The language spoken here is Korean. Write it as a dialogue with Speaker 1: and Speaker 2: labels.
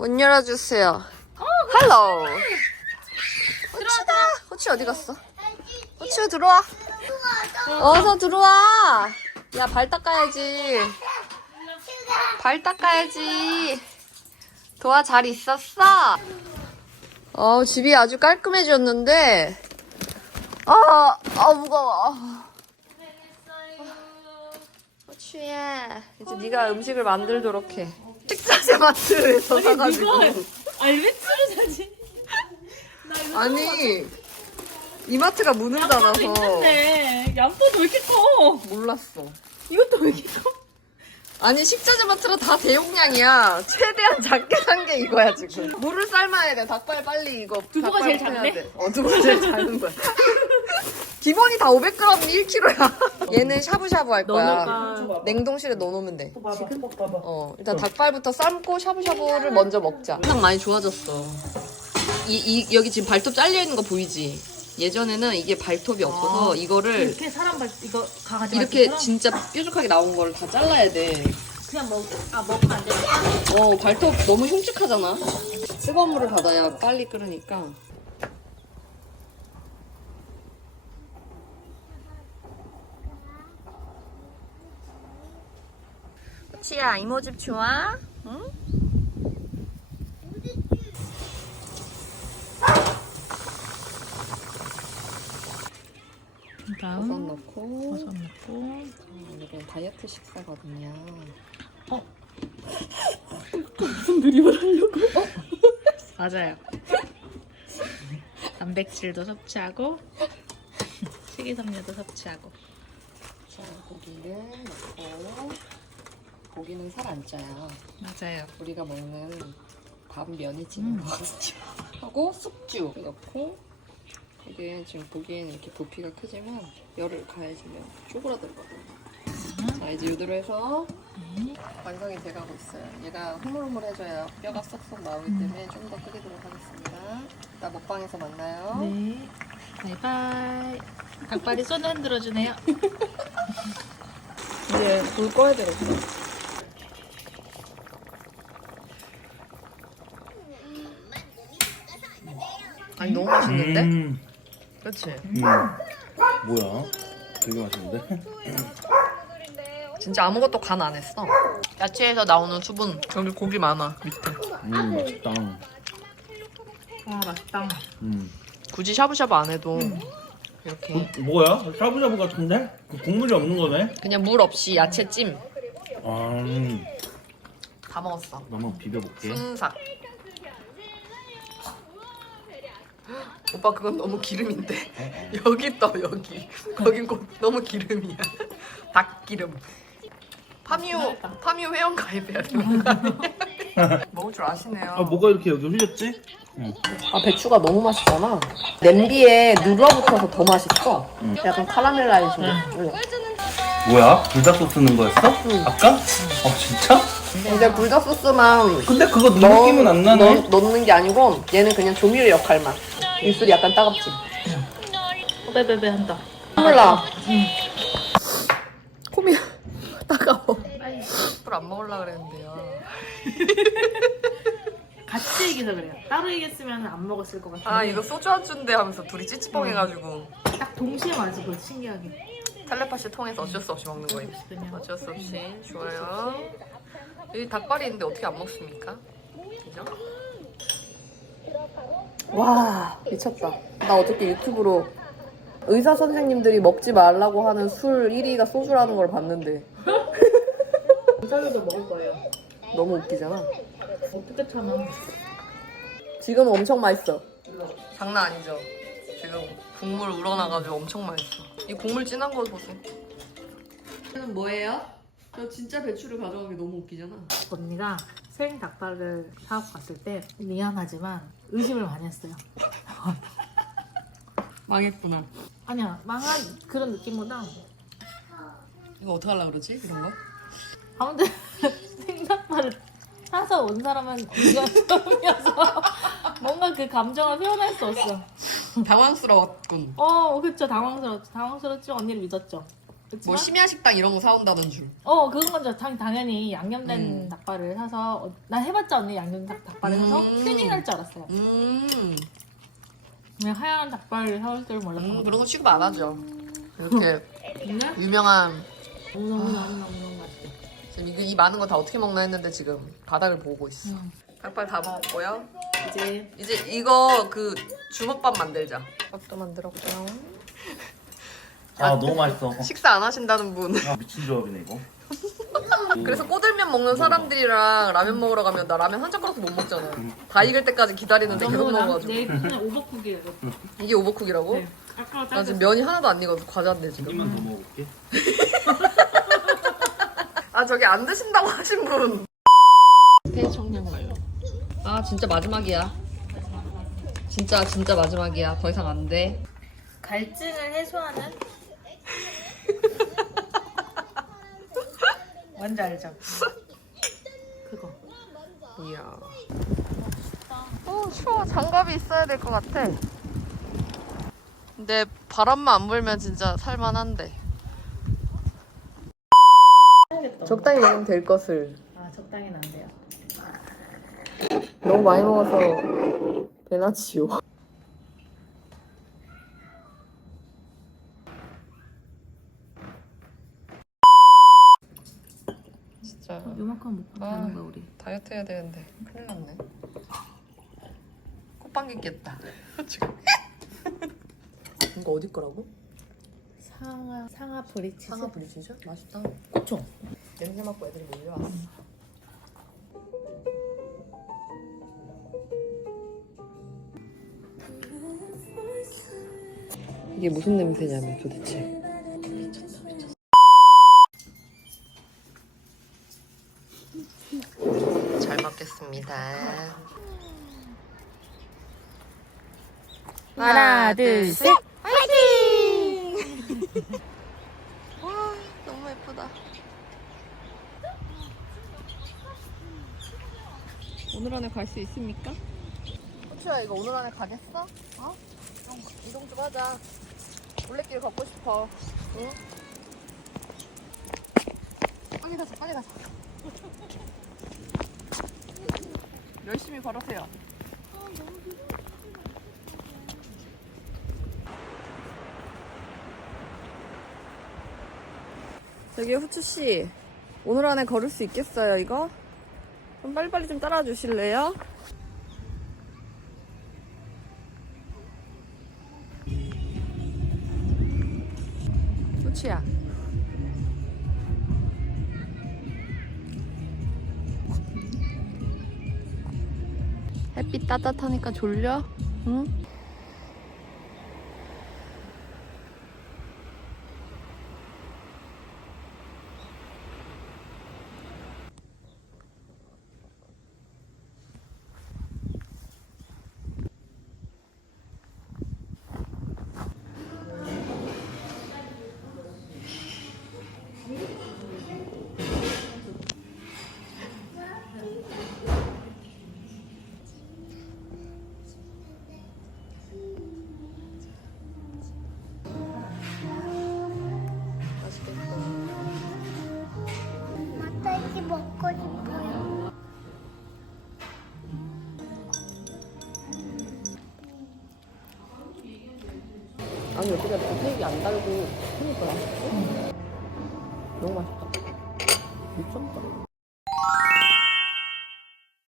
Speaker 1: 문 열어주세요. 헬로. 호치다. 호치 어디 갔어? 호치 들어와. 어서 들어와. 야 발 닦아야지. 발 닦아야지. 도아 잘 있었어? 어 집이 아주 깔끔해졌는데. 아, 아 무거워. 호치야 이제 네가 음식을 만들도록 해. 식자재 마트에서 사가지고.
Speaker 2: 알배추를 사지.
Speaker 1: 아니 이마트가 문을 닫아서
Speaker 2: 있는데 양파도 왜 이렇게 커?
Speaker 1: 몰랐어.
Speaker 2: 이것도 왜 이렇게 커?
Speaker 1: 아니 식자재 마트라 다 대용량이야. 최대한 작게 산 게 이거야 지금. 물을 삶아야 돼. 닭발 빨리 이거.
Speaker 2: 두부가
Speaker 1: 닭발
Speaker 2: 제일
Speaker 1: 해야
Speaker 2: 작네?
Speaker 1: 돼. 어 두부가 제일 작은 거야. 기본이 다 500g 1kg야. 얘는 샤브샤브 할 거야.
Speaker 2: 너너가
Speaker 1: 냉동실에 넣어놓으면 돼.
Speaker 3: 지금 봐봐.
Speaker 1: 어 일단 닭발부터 삶고 샤브샤브를 먼저 먹자. 항상 많이 좋아졌어. 이, 이 여기 지금 발톱 잘려 있는 거 보이지? 예전에는 이게 발톱이 없어서 이거를
Speaker 2: 이렇게 사람 발 이거 강아지
Speaker 1: 이렇게
Speaker 2: 발톱처럼?
Speaker 1: 진짜 뾰족하게 나온 거를 다 잘라야 돼.
Speaker 2: 그냥 먹아 먹으면 안 돼.
Speaker 1: 어, 발톱 너무 흉측하잖아. 뜨거운 물을 받아야 빨리 끓으니까. 치야, 이모 집 좋아? 응? 버섯
Speaker 2: 다음
Speaker 1: 넣고.
Speaker 2: 버섯 넣고
Speaker 1: 오늘은 다이어트 식사거든요.
Speaker 2: 무슨 드립을 하려고? 맞아요. 단백질도 섭취하고 식이섬유도 섭취하고
Speaker 1: 자, 고기를 넣고. 고기는 살 안 쪄요.
Speaker 2: 맞아요.
Speaker 1: 우리가 먹는 밥 면이 찌는 거거든요. 하고 숙주 넣고 이게 지금 보기에는 이렇게 부피가 크지만 열을 가해지면 쪼그라들거든요. 자 이제 유도로 해서 완성이 돼가고 있어요. 얘가 흐물흐물해져야 뼈가 쏙쏙 나오기 때문에 좀 더 끓이도록 하겠습니다. 이따 먹방에서 만나요.
Speaker 2: 네. 바이바이. 닭발이 손 흔들어 주네요.
Speaker 1: 이제 불 꺼야 되겠어. 아니 너무 맛있는데?
Speaker 3: 음,
Speaker 1: 그렇지?
Speaker 3: 음. 뭐야? 되게 맛있는데?
Speaker 1: 진짜 아무것도 간 안 했어. 야채에서 나오는 수분 여기 고기 많아 밑에.
Speaker 3: 음, 맛있다.
Speaker 2: 와 맛있다.
Speaker 3: 음.
Speaker 1: 굳이 샤브샤브 안 해도 이렇게
Speaker 3: 그, 뭐야? 샤브샤브 같은데? 그 국물이 없는 거네?
Speaker 1: 그냥 물 없이 야채 찜다
Speaker 3: 아, 음.
Speaker 1: 먹었어.
Speaker 3: 한번 비벼볼게.
Speaker 1: 순삭. 오빠 그건 너무 기름인데 여기 떠 여기 거긴 꼭 너무 기름이야 닭기름 파미오 파미오 회원 가입해야 되는 거 아니야? 먹을 줄 아시네요
Speaker 3: 아, 뭐가 이렇게 여기 흘렸지? 응.
Speaker 1: 아 배추가 너무 맛있잖아. 냄비에 눌러붙어서 더 맛있어. 약간 카라멜라이징. 응.
Speaker 3: 뭐야? 불닭 소스 넣은 거였어? 아까? 어, 진짜?
Speaker 1: 이제 불닭 소스만
Speaker 3: 근데 그거 느낌은 안 나네?
Speaker 1: 넣, 넣는 게 아니고 얘는 그냥 조미료 역할만. 입술이 약간 따갑지.
Speaker 2: 빼빼빼 한다.
Speaker 1: 몰라. 콤이 따가워. 술안 먹으려 그랬는데요.
Speaker 2: 같이 얘기해서 그래요. 따로 얘기했으면 안 먹었을 것 같은데.
Speaker 1: 아 이거 소주 한 준대 하면서 둘이 찌찌뽕 해가지고
Speaker 2: 딱 동시에 맞고 신기하게.
Speaker 1: 텔레파시 통해서 어쩔 수 없이 먹는 거예요.
Speaker 2: 그냥.
Speaker 1: 어쩔 수 없이 좋아요. 여기 닭발이 있는데 어떻게 안 먹습니까? 그죠? 와 미쳤다. 나 어저께 유튜브로 의사 선생님들이 먹지 말라고 하는 술 1위가 소주라는 걸 봤는데
Speaker 2: 부산에도 먹을 거예요.
Speaker 1: 너무 웃기잖아.
Speaker 2: 어떻게 참아?
Speaker 1: 지금 엄청 맛있어. 장난 아니죠? 지금 국물 우러나가지고 엄청 맛있어. 이 국물 진한 거 보세요. 이는 뭐예요? 저 진짜 배추를 가져가기 너무 웃기잖아.
Speaker 2: 언니가 생 닭발을 사고 갔을 때 미안하지만 의심을 많이 했어요.
Speaker 1: 망했구나.
Speaker 2: 아니야 망한 그런 느낌보다
Speaker 1: 이거 어떻게 하려고 그러지? 이런 거?
Speaker 2: 아무튼 생닭발을 사서 온 사람은 이거 처음이어서 뭔가 그 감정을 표현할 수 없어.
Speaker 1: 당황스러웠군.
Speaker 2: 어, 그쵸 당황스럽죠. 당황스럽지 언니를 믿었죠.
Speaker 1: 뭐 심야 식당 이런 거 사온다는 줄.
Speaker 2: 어 그건 먼저 당, 당연히 양념된
Speaker 1: 음.
Speaker 2: 닭발을 사서 어, 난 해봤자 언니 양념 닭, 닭발을 사서
Speaker 1: 음.
Speaker 2: 튜닝할 줄 알았어요.
Speaker 1: 음,
Speaker 2: 그냥 하얀 닭발을 사올
Speaker 1: 줄음
Speaker 2: 몰랐어.
Speaker 1: 그런 거 취급 안 하죠. 이렇게
Speaker 2: 근데
Speaker 1: 유명한
Speaker 2: 너무 너무 너무 너무 너무 맛있어.
Speaker 1: 지금 이, 이 많은 거 다 어떻게 먹나 했는데 지금 바닥을 보고 있어.
Speaker 2: 음.
Speaker 1: 닭발 다 먹었고요.
Speaker 2: 이제
Speaker 1: 이제 이거 그 주먹밥 만들자. 밥도 만들었고요.
Speaker 3: 아 너무 맛있어.
Speaker 1: 식사 안 하신다는 분.
Speaker 3: 아, 미친 조합이네 이거.
Speaker 1: 그래서 꼬들면 먹는 사람들이랑 라면 먹으러 가면 나 라면 한 젓가락도 못 먹잖아. 다 익을 때까지 기다리는데 계속 먹어가지고.
Speaker 2: 내 꿈은 오버쿡이에요.
Speaker 1: 이게 오버쿡이라고?
Speaker 2: 네. 아까
Speaker 1: 나 지금 면이 하나도 안 익어서 과자인데 지금.
Speaker 3: 고기만 더 먹어볼게.
Speaker 1: 아 저기 안 드신다고 하신 분. 폐청량 말로. 아 진짜 마지막이야. 진짜 진짜 마지막이야. 더 이상 안 돼.
Speaker 2: 갈증을 해소하는 뭔지 알죠? 그거.
Speaker 1: 이야. 어 추워. 장갑이 있어야 될 것 같아. 근데 바람만 안 불면 진짜 살만한데. 적당히 먹으면 될 것을.
Speaker 2: 아 적당히는 안 돼요.
Speaker 1: 너무 많이 먹어서 배나 치워. 진짜
Speaker 2: 요만큼 먹고
Speaker 1: 아.
Speaker 2: 가는 거야 우리.
Speaker 1: 다이어트 해야 되는데 큰일 났네. 콧방귀 꼈다. 지금. 이거 어디 거라고?
Speaker 2: 상하 상하 브리치즈.
Speaker 1: 상하 브리치즈? 맛있다.
Speaker 2: 그쵸?
Speaker 1: 냄새 맡고 애들이 몰려왔어. 이게 무슨 냄새냐면 도대체. 잘 먹겠습니다.
Speaker 2: 하나, 둘, 셋.
Speaker 1: 화이팅! 와, 너무 예쁘다. 오늘 안에 갈 수 있습니까? 호추야, 이거 오늘 안에 가겠어? 어? 이동 좀 하자. 올레길 걷고 싶어. 응? 빨리 가자, 빨리 가자. 열심히 걸으세요. 저기 후추 씨 오늘 안에 걸을 수 있겠어요 이거? 좀 빨리빨리 좀 따라와 주실래요? 후추야 햇빛 따뜻하니까 졸려? 응?
Speaker 4: 먹고 싶어요.
Speaker 1: 아니 어떻게 케이크 안 달고 그니까 맛있어? 너무 미쳤다